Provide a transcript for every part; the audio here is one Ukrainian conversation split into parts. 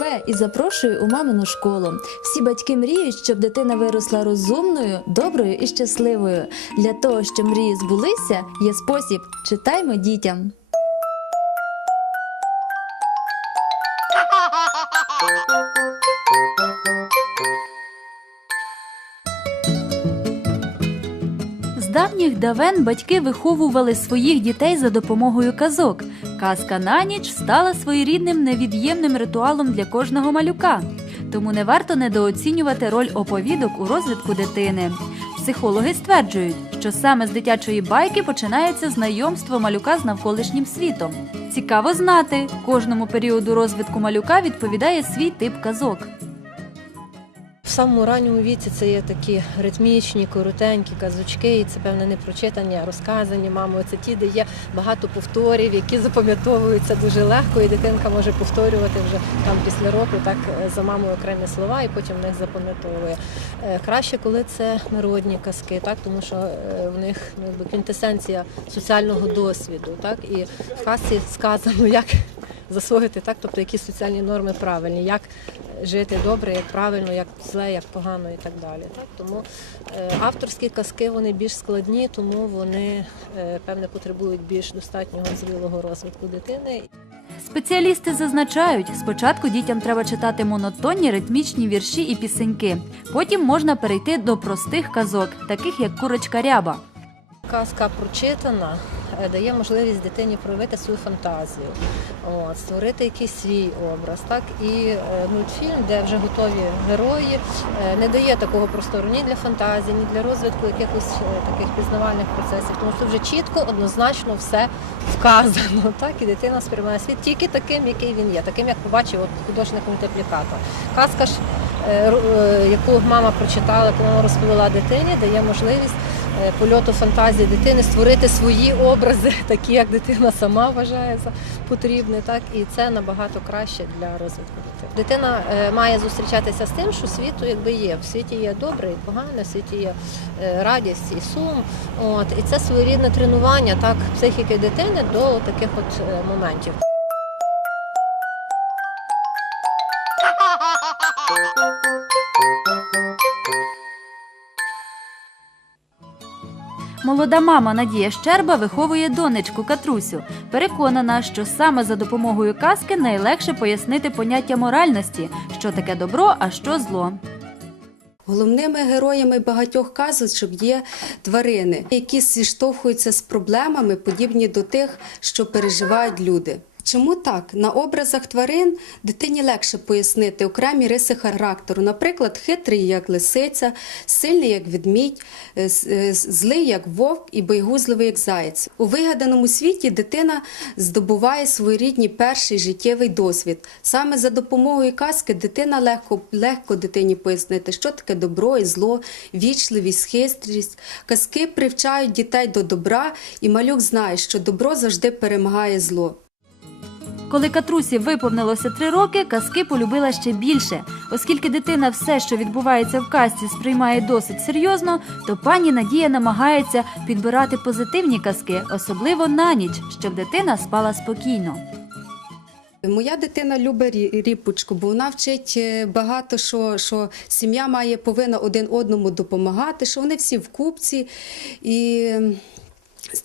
ТТБ і запрошую у мамину школу. Всі батьки мріють, щоб дитина виросла розумною, доброю і щасливою. Для того, щоб мрії збулися, є спосіб читаймо дітям. Давен батьки виховували своїх дітей за допомогою казок. Казка на ніч стала своєрідним невід'ємним ритуалом для кожного малюка. Тому не варто недооцінювати роль оповідок у розвитку дитини. Психологи стверджують, що саме з дитячої байки починається знайомство малюка з навколишнім світом. Цікаво знати, кожному періоду розвитку малюка відповідає свій тип казок. Самому ранньому віці це є такі ритмічні, коротенькі казочки, і це певне не прочитані, а розказані мамою. Це ті, де є багато повторів, які запам'ятовуються дуже легко, і дитинка може повторювати вже там після року так е, за мамою окремі слова, і потім в них запам'ятовує. Е, Краще, коли це народні казки, так тому що е, в них ну, якби квінтесенція соціального досвіду, так і в казці сказано, як засвоїти так, тобто які соціальні норми правильні, як жити добре, як правильно, як зле, як погано і так далі. Так? Тому е, авторські казки вони більш складні, тому вони е, певне потребують більш достатнього зрілого розвитку дитини. Спеціалісти зазначають, спочатку дітям треба читати монотонні ритмічні вірші і пісеньки. Потім можна перейти до простих казок, таких як курочка ряба. Казка прочитана дає можливість дитині проявити свою фантазію, от, створити якийсь свій образ. Так? І е, мультфільм, де вже готові герої, е, не дає такого простору ні для фантазії, ні для розвитку якихось е, таких пізнавальних процесів, тому що вже чітко, однозначно все вказано. Так? І дитина сприймає світ тільки таким, який він є, таким, як побачив от, художник мультиплікатор. Казка ж, е, е, яку мама прочитала, коли вона розповіла дитині, дає можливість е, польоту фантазії дитини, створити свої образи, такі як дитина сама вважає за потрібне, так і це набагато краще для розвитку дитини. Дитина е, має зустрічатися з тим, що світу якби є. В світі є добре і погане, в світі є е, радість і сум. От і це своєрідне тренування так психіки дитини до таких от е, моментів. Молода мама Надія Щерба виховує донечку Катрусю. Переконана, що саме за допомогою казки найлегше пояснити поняття моральності, що таке добро, а що зло. Головними героями багатьох казочок є тварини, які зіштовхуються з проблемами, подібні до тих, що переживають люди. Чому так? На образах тварин дитині легше пояснити окремі риси характеру. Наприклад, хитрий, як лисиця, сильний, як ведмідь, е, е, злий, як вовк і боєгузливий, як заєць. У вигаданому світі дитина здобуває своєрідний перший життєвий досвід. Саме за допомогою казки дитина легко, легко дитині пояснити, що таке добро і зло, вічливість, хитрість. Казки привчають дітей до добра, і малюк знає, що добро завжди перемагає зло. Коли Катрусі виповнилося три роки, казки полюбила ще більше. Оскільки дитина все, що відбувається в казці, сприймає досить серйозно, то пані Надія намагається підбирати позитивні казки, особливо на ніч, щоб дитина спала спокійно. Моя дитина любить ріпочку, бо вона вчить е, багато що, що сім'я має повинна один одному допомагати, що вони всі в купці. І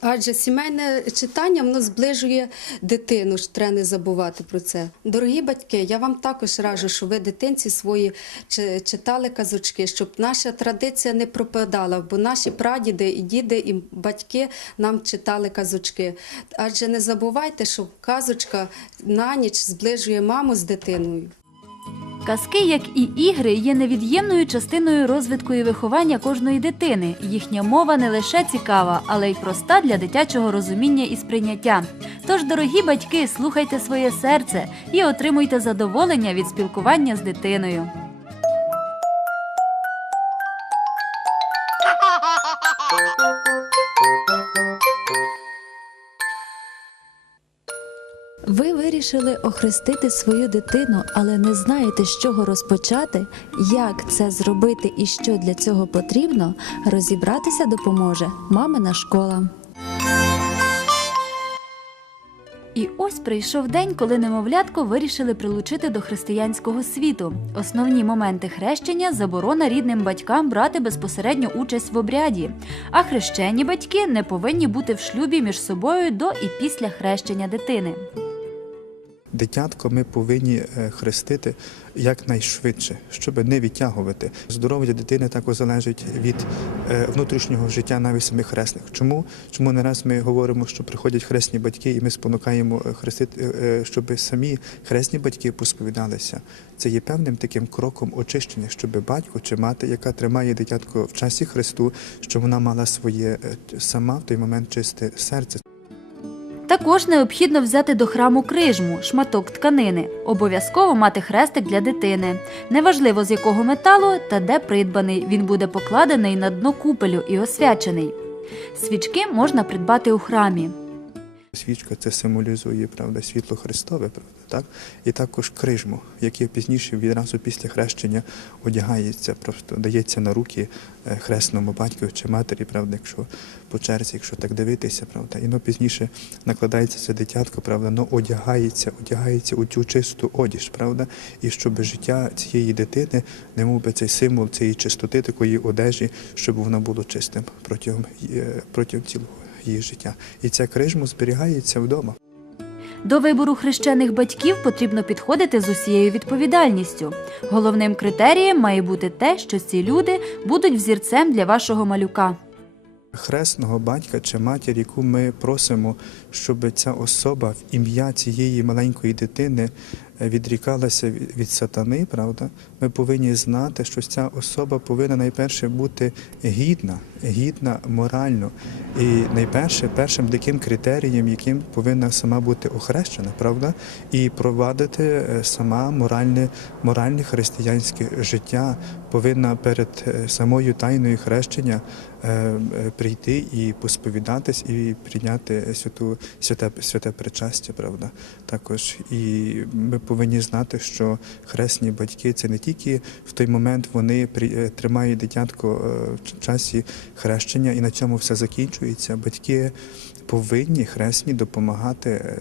адже сімейне читання воно зближує дитину, ж треба не забувати про це. Дорогі батьки, я вам також раджу, щоб ви дитинці свої чи- читали казочки, щоб наша традиція не пропадала, бо наші прадіди і діди, і батьки нам читали казочки. Адже не забувайте, що казочка на ніч зближує маму з дитиною. Казки, як і ігри, є невід'ємною частиною розвитку і виховання кожної дитини. Їхня мова не лише цікава, але й проста для дитячого розуміння і сприйняття. Тож, дорогі батьки, слухайте своє серце і отримуйте задоволення від спілкування з дитиною. Ви вирішили охрестити свою дитину, але не знаєте, з чого розпочати, як це зробити і що для цього потрібно, розібратися допоможе мамина школа. І ось прийшов день, коли немовлятко вирішили прилучити до християнського світу. Основні моменти хрещення заборона рідним батькам брати безпосередню участь в обряді, а хрещені батьки не повинні бути в шлюбі між собою до і після хрещення дитини. Дитятко ми повинні е, хрестити якнайшвидше, щоб не відтягувати. Здоров'я дитини також залежить від е, внутрішнього життя навіть самих хресних. Чому? Чому не раз ми говоримо, що приходять хресні батьки, і ми спонукаємо е, хрестити, щоб самі хресні батьки посповідалися. Це є певним таким кроком очищення, щоб батько чи мати, яка тримає дитятко в часі Христу, щоб вона мала своє сама в той момент чисте серце. Також необхідно взяти до храму крижму, шматок тканини. Обов'язково мати хрестик для дитини. Неважливо з якого металу та де придбаний, він буде покладений на дно купелю і освячений. Свічки можна придбати у храмі. Свічка це символізує правда, світло Христове, правда, так? І також крижму, яке пізніше відразу після хрещення одягається, просто дається на руки е, хресному батькові чи матері, правда, якщо по черзі, якщо так дивитися, правда, і ну, пізніше накладається це дитятко, правда, ну одягається, одягається у цю чисту одіж, правда, і щоб життя цієї дитини, не мов би цей символ цієї чистоти, такої одежі, щоб воно було чистим протягом, е, протягом цілого її життя. І ця крижма зберігається вдома. До вибору хрещених батьків потрібно підходити з усією відповідальністю. Головним критерієм має бути те, що ці люди будуть взірцем для вашого малюка. Хресного батька чи матір, яку ми просимо, щоб ця особа в ім'я цієї маленької дитини відрікалася від сатани, правда, ми повинні знати, що ця особа повинна найперше бути гідна, гідна морально. І найперше, першим таким критерієм, яким повинна сама бути охрещена, правда, і провадити е, сама моральне, моральне християнське життя, повинна перед е, самою тайною хрещення е, прийти і посповідатись, і прийняти святу святе, святе причастя, правда. Також і ми повинні знати, що хресні батьки це не тільки в той момент вони е, тримають дитятко е, в часі хрещення, і на цьому все закінчується. Батьки повинні хресні допомагати. е,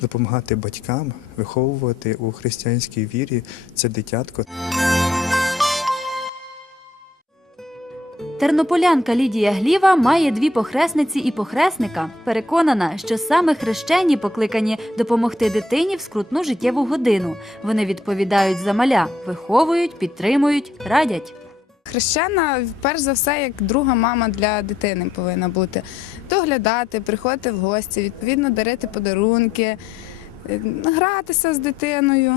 Допомагати батькам виховувати у християнській вірі це дитятко. Тернополянка Лідія Гліва має дві похресниці і похресника. Переконана, що саме хрещені покликані допомогти дитині в скрутну життєву годину. Вони відповідають за маля, виховують, підтримують, радять. Хрещена, перш за все, як друга мама для дитини повинна бути. Доглядати, приходити в гості, відповідно дарити подарунки, е, гратися з дитиною.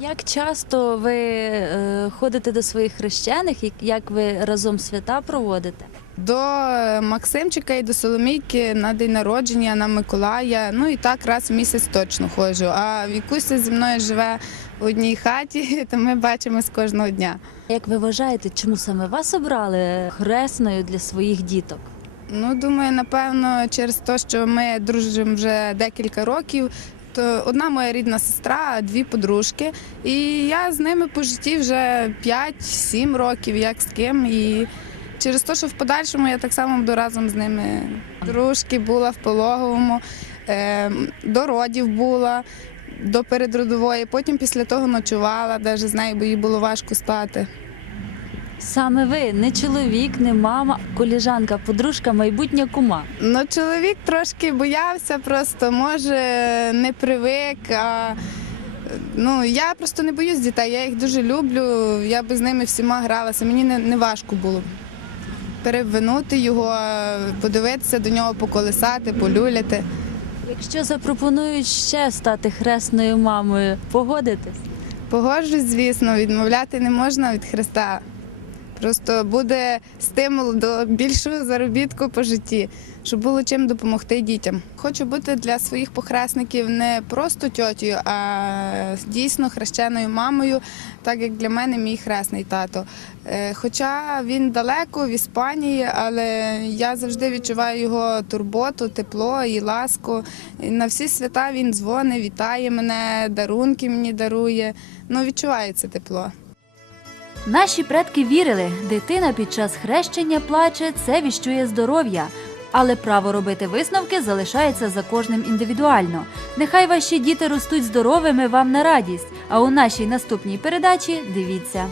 Як часто ви е, ходите до своїх хрещених, як- як ви разом свята проводите? До е, Максимчика і до Соломійки на день народження, на Миколая. Ну і так раз в місяць точно ходжу. А Вікуся зі мною живе в одній хаті, то ми бачимось кожного дня. Як ви вважаєте, чому саме вас обрали хресною для своїх діток? Ну, думаю, напевно, через те, що ми дружимо вже декілька років. То одна моя рідна сестра, дві подружки. І я з ними по житті вже 5-7 років, як з ким. І через те, що в подальшому я так само буду разом з ними. Дружки була в пологовому, е, до родів була, до передродової. Потім після того ночувала, навіть з нею, бо їй було важко спати. Саме ви, не чоловік, не мама, коліжанка, подружка, майбутня кума. Ну, чоловік трошки боявся, просто може не привик. А, ну, я просто не боюсь дітей, я їх дуже люблю. Я би з ними всіма гралася. Мені не, не важко було перевинути його, подивитися до нього, поколисати, полюляти. Якщо запропонують ще стати хресною мамою, погодитесь? Погоджусь, звісно, відмовляти не можна від Христа. Просто буде стимул до більшого заробітку по житті, щоб було чим допомогти дітям. Хочу бути для своїх похресників не просто тьотю, а дійсно хрещеною мамою, так як для мене мій хресний тато. Е, Хоча він далеко в Іспанії, але я завжди відчуваю його турботу, тепло і ласку. На всі свята він дзвонить, вітає мене, дарунки мені дарує. Ну, відчувається тепло. Наші предки вірили, дитина під час хрещення плаче, це віщує здоров'я. Але право робити висновки залишається за кожним індивідуально. Нехай ваші діти ростуть здоровими вам на радість. А у нашій наступній передачі дивіться.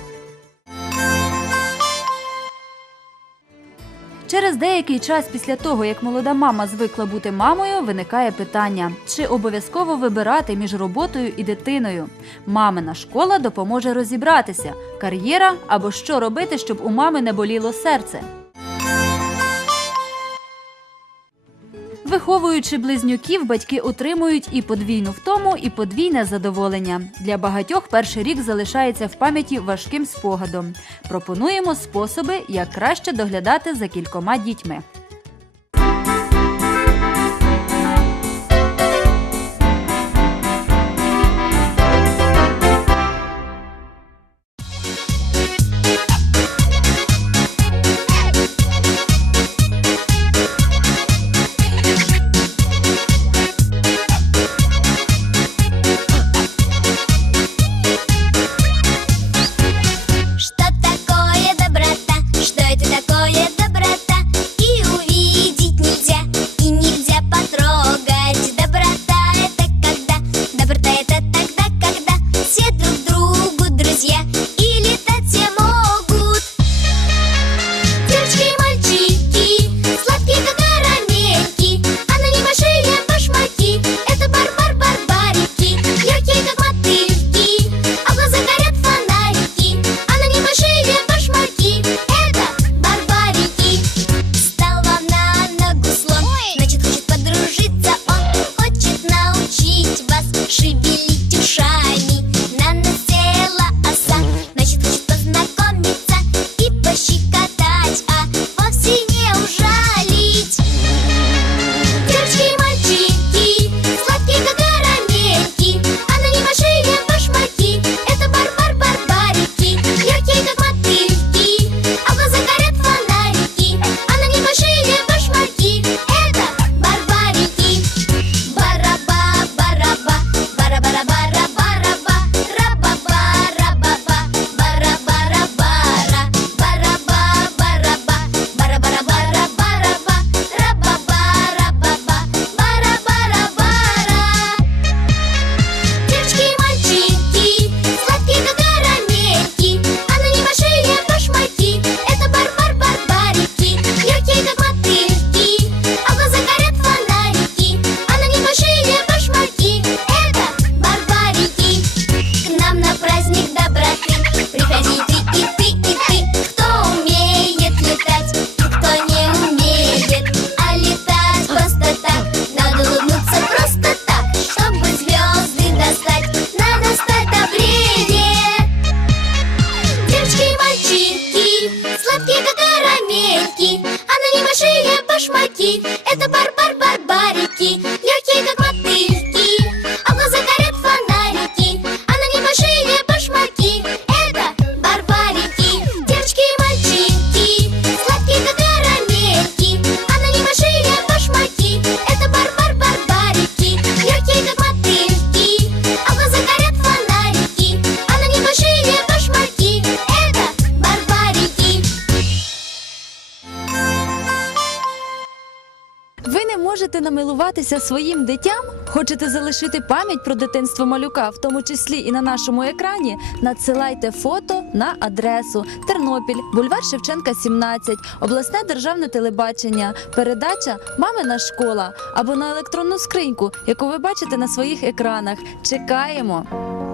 Через деякий час після того, як молода мама звикла бути мамою, виникає питання: чи обов'язково вибирати між роботою і дитиною? Мамина школа допоможе розібратися, кар'єра або що робити, щоб у мами не боліло серце. Виховуючи близнюків, батьки отримують і подвійну втому, і подвійне задоволення. Для багатьох перший рік залишається в пам'яті важким спогадом. Пропонуємо способи, як краще доглядати за кількома дітьми. Сладкие как карамельки, а на небольшие башмаки. Это бар-бар-барбарики, не можете намилуватися своїм дитям? Хочете залишити пам'ять про дитинство малюка, в тому числі і на нашому екрані? Надсилайте фото на адресу Тернопіль, бульвар Шевченка, 17, обласне державне телебачення, передача Мамина школа або на електронну скриньку, яку ви бачите на своїх екранах. Чекаємо!